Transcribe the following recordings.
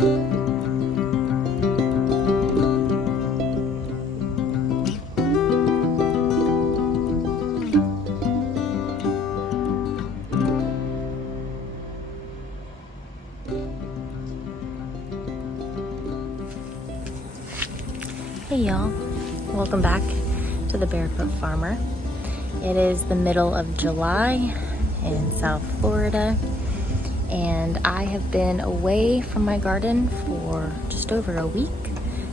Hey y'all, welcome back to the Barefoot Farmer. It is the middle of July in South Florida, and I have been away from my garden for just over a week,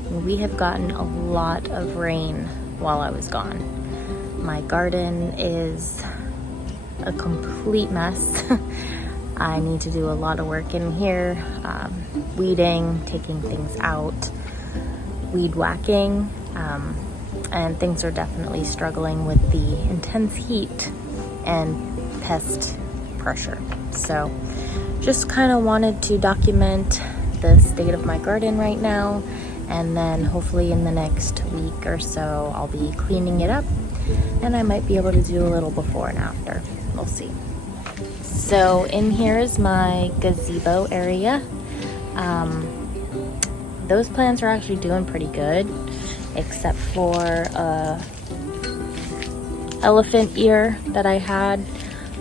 and we have gotten a lot of rain while I was gone. My garden is a complete mess. I need to do a lot of work in here, weeding, taking things out, weed whacking, and things are definitely struggling with the intense heat and pest pressure. So just kind of wanted to document the state of my garden right now, and then hopefully in the next week or so I'll be cleaning it up, and I might be able to do a little before and after. We'll see. So in here is my gazebo area. Those plants are actually doing pretty good, except for elephant ear that I had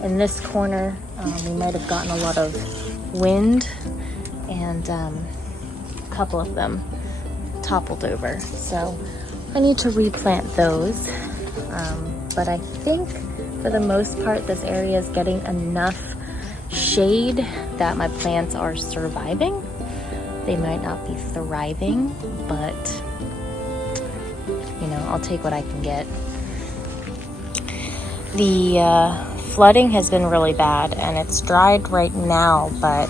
in this corner. We might have gotten a lot of wind, and a couple of them toppled over. So I need to replant those. But I think for the most part, this area is getting enough shade that my plants are surviving. They might not be thriving, but you know, I'll take what I can get. The flooding has been really bad, and it's dried right now, but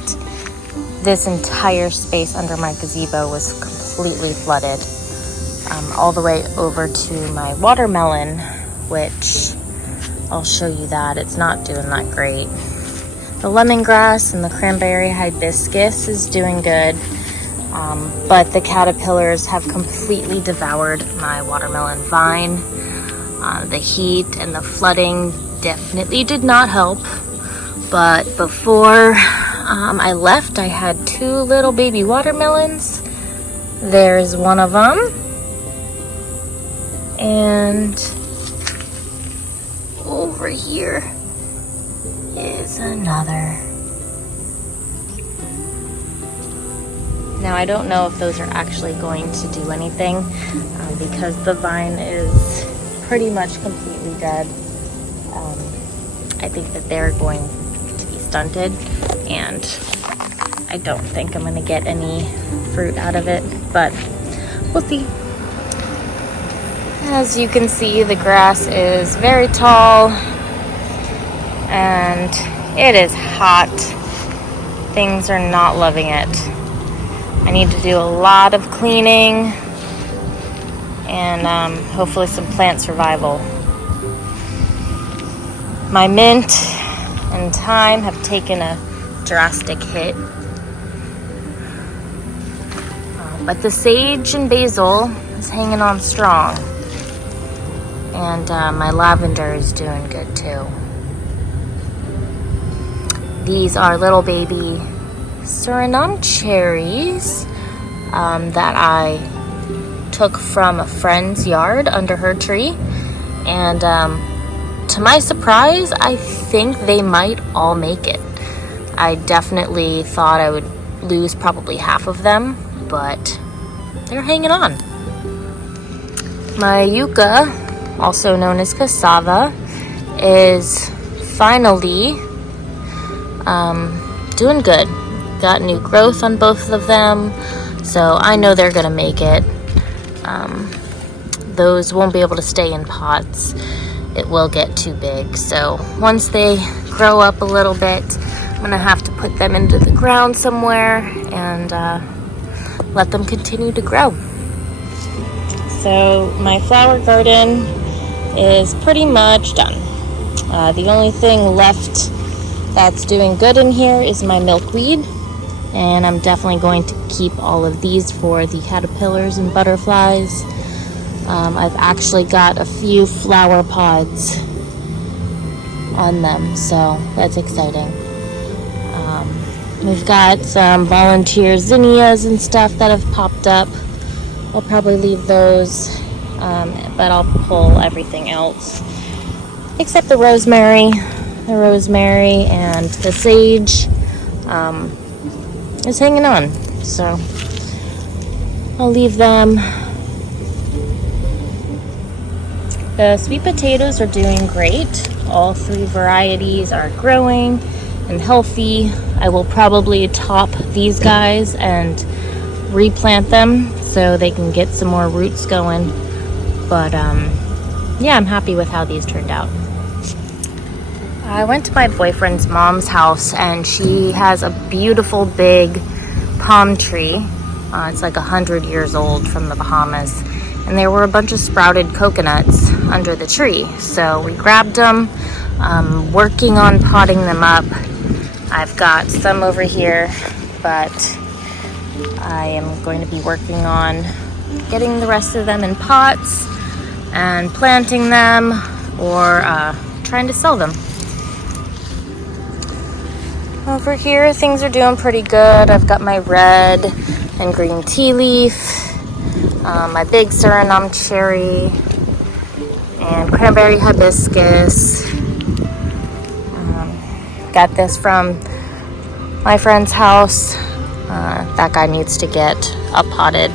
this entire space under my gazebo was completely flooded, all the way over to my watermelon, which I'll show you that. It's not doing that great. The lemongrass and the cranberry hibiscus is doing good. But the caterpillars have completely devoured my watermelon vine. The heat and the flooding definitely did not help. But before I left, I had 2 little baby watermelons. There's one of them. And over here is another. Now, I don't know if those are actually going to do anything because the vine is pretty much completely dead. I think that they're going to be stunted, and I don't think I'm going to get any fruit out of it, but we'll see. As you can see, the grass is very tall, and it is hot. Things are not loving it. I need to do a lot of cleaning and hopefully some plant survival. My mint and thyme have taken a drastic hit. But the sage and basil is hanging on strong. And my lavender is doing good too. These are little baby Suriname cherries that I took from a friend's yard under her tree, and to my surprise, I think they might all make it. I definitely thought I would lose probably half of them, but they're hanging on. My yucca, also known as cassava, is finally doing good. Got new growth on both of them, so I know they're gonna make it. Those won't be able to stay in pots. It will get too big, so once they grow up a little bit, I'm gonna have to put them into the ground somewhere and let them continue to grow. So my flower garden is pretty much done. The only thing left that's doing good in here is my milkweed, and I'm definitely going to keep all of these for the caterpillars and butterflies. I've actually got a few flower pods on them, so that's exciting. We've got some volunteer zinnias and stuff that have popped up. I'll probably leave those, but I'll pull everything else except the rosemary. The rosemary and the sage is hanging on, so I'll leave them. The sweet potatoes are doing great. All 3 varieties are growing and healthy. I will probably top these guys and replant them so they can get some more roots going. But yeah, I'm happy with how these turned out. I went to my boyfriend's mom's house and she has a beautiful big palm tree. It's like 100 years old, from the Bahamas. And there were a bunch of sprouted coconuts under the tree. So we grabbed them, working on potting them up. I've got some over here, but I am going to be working on getting the rest of them in pots and planting them, or trying to sell them. Over here, things are doing pretty good. I've got my red and green tea leaf, my big Suriname cherry, and cranberry hibiscus. Got this from my friend's house. That guy needs to get uppotted.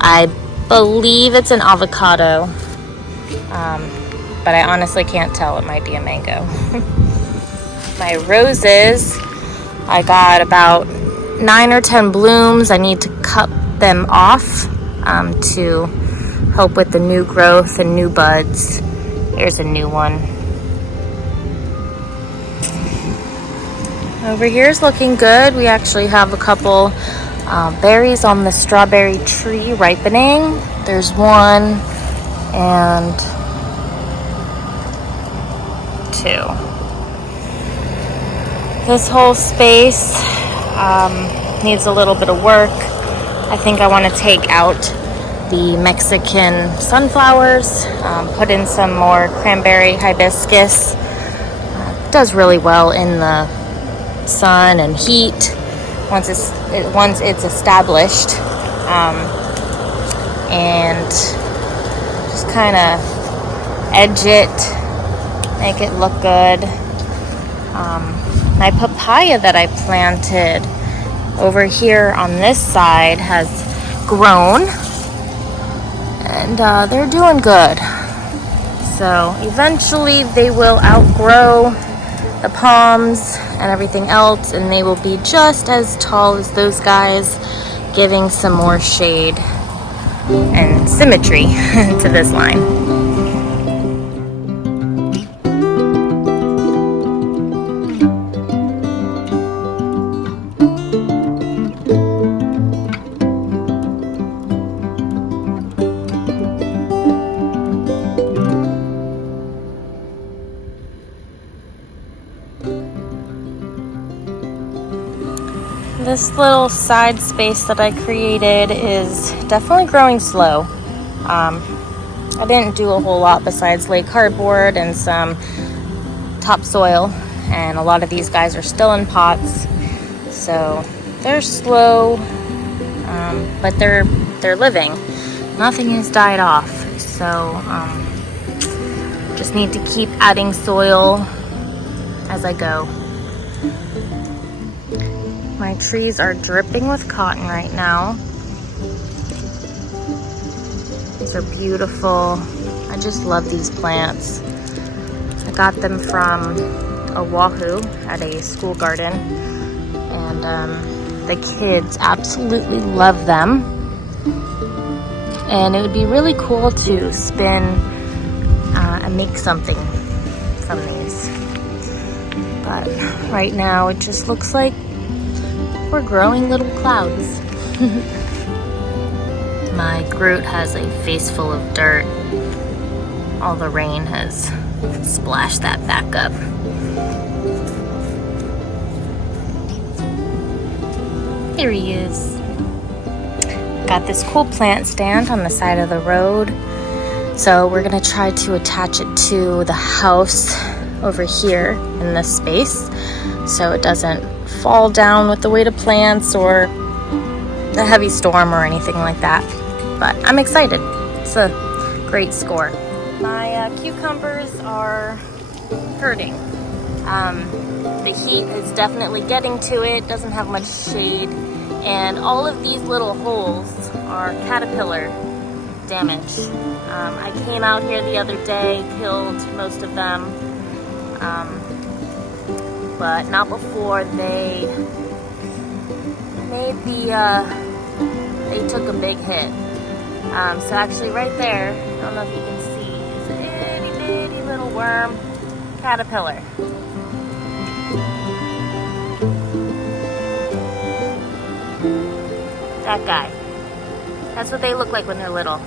I believe it's an avocado, but I honestly can't tell. It might be a mango. My roses, I got about 9 or 10 blooms. I need to cut them off to help with the new growth and new buds. Here's a new one. Over here is looking good. We actually have a couple berries on the strawberry tree ripening. There's 1 and 2. This whole space needs a little bit of work. I think I want to take out the Mexican sunflowers, put in some more cranberry hibiscus. It does really well in the sun and heat once it's established, and just kind of edge it, make it look good. My papaya that I planted over here on this side has grown, and they're doing good. So eventually they will outgrow the palms and everything else, and they will be just as tall as those guys, giving some more shade and symmetry to this line. This little side space that I created is definitely growing slow. I didn't do a whole lot besides lay cardboard and some topsoil, and a lot of these guys are still in pots, so they're slow, but they're living. Nothing has died off, so just need to keep adding soil as I go. My trees are dripping with cotton right now. These are beautiful. I just love these plants. I got them from Oahu at a school garden, and the kids absolutely love them. And it would be really cool to spin and make something from these. But right now it just looks like we're growing little clouds. My Groot has a face full of dirt. All the rain has splashed that back up. Here he is. Got this cool plant stand on the side of the road. So we're gonna try to attach it to the house over here in this space so it doesn't fall down with the weight of plants or a heavy storm or anything like that. But I'm excited. It's a great score. My cucumbers are hurting. The heat is definitely getting to it, doesn't have much shade, and all of these little holes are caterpillar damage. I came out here the other day, killed most of them, but not before they made they took a big hit. So actually right there, I don't know if you can see, is a itty bitty little worm caterpillar. That guy. That's what they look like when they're little.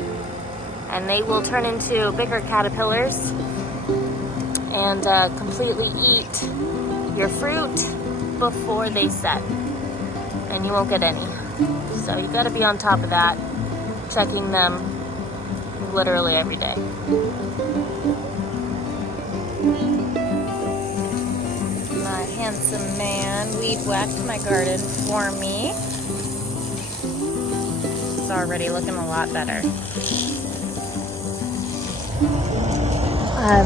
And they will turn into bigger caterpillars and completely eat your fruit before they set. And you won't get any. So you gotta be on top of that, checking them literally every day. My handsome man weed whacked my garden for me. It's already looking a lot better.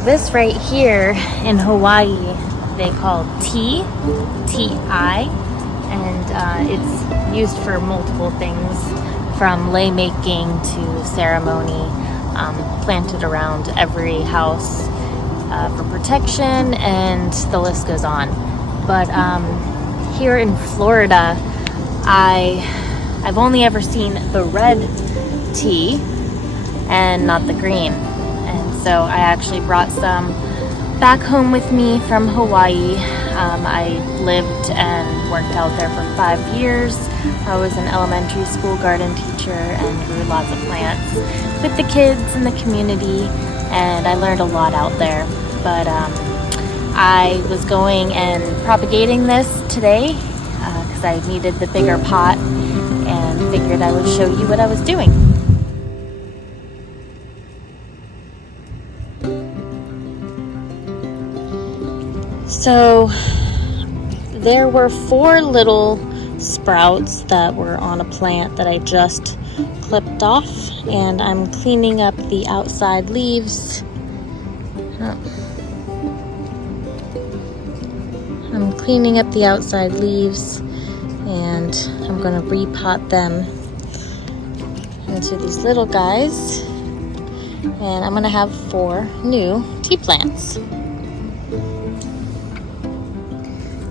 This right here in Hawaii, they call tea, T-I, and it's used for multiple things, from lei making to ceremony, planted around every house for protection, and the list goes on. But here in Florida, I've only ever seen the red tea and not the green. And so I actually brought some back home with me from Hawaii. I lived and worked out there for 5 years. I was an elementary school garden teacher and grew lots of plants with the kids in the community, and I learned a lot out there. But I was going and propagating this today because I needed the bigger pot and figured I would show you what I was doing. So there were 4 little sprouts that were on a plant that I just clipped off, and I'm cleaning up the outside leaves. I'm cleaning up the outside leaves, and I'm going to repot them into these little guys, and I'm going to have 4 new tea plants.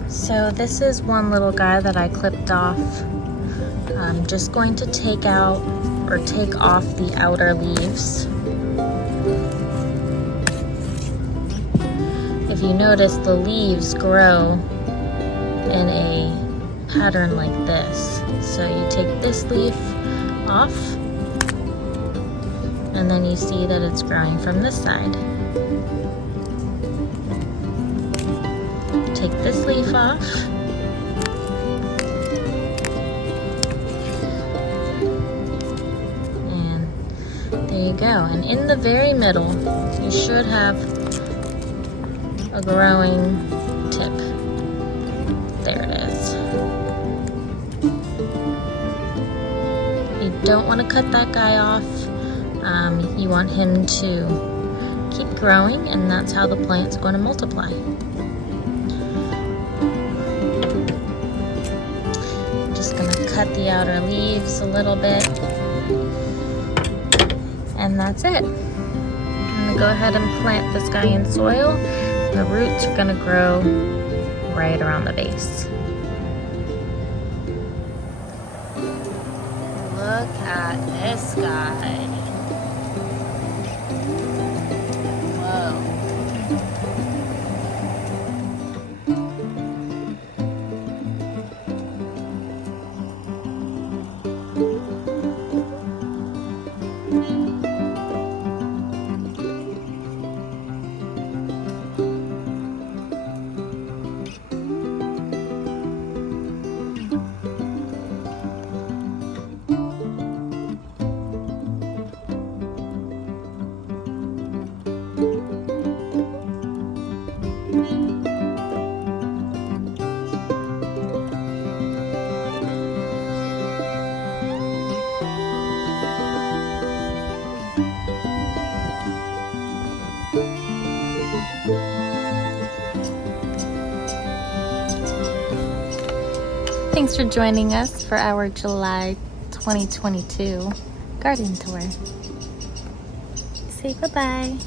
So this is one little guy that I clipped off. I'm just going to take off the outer leaves. If you notice, the leaves grow in a pattern like this. So you take this leaf off, and then you see that it's growing from this side. Take this leaf off, and there you go. And in the very middle, you should have a growing tip. There it is. You don't want to cut that guy off. You want him to keep growing, and that's how the plant's going to multiply. Just going to cut the outer leaves a little bit, and that's it. I'm going to go ahead and plant this guy in soil. The roots are going to grow right around the base. Look at this guy. Whoa. Thanks for joining us for our July 2022 garden tour. Say bye-bye.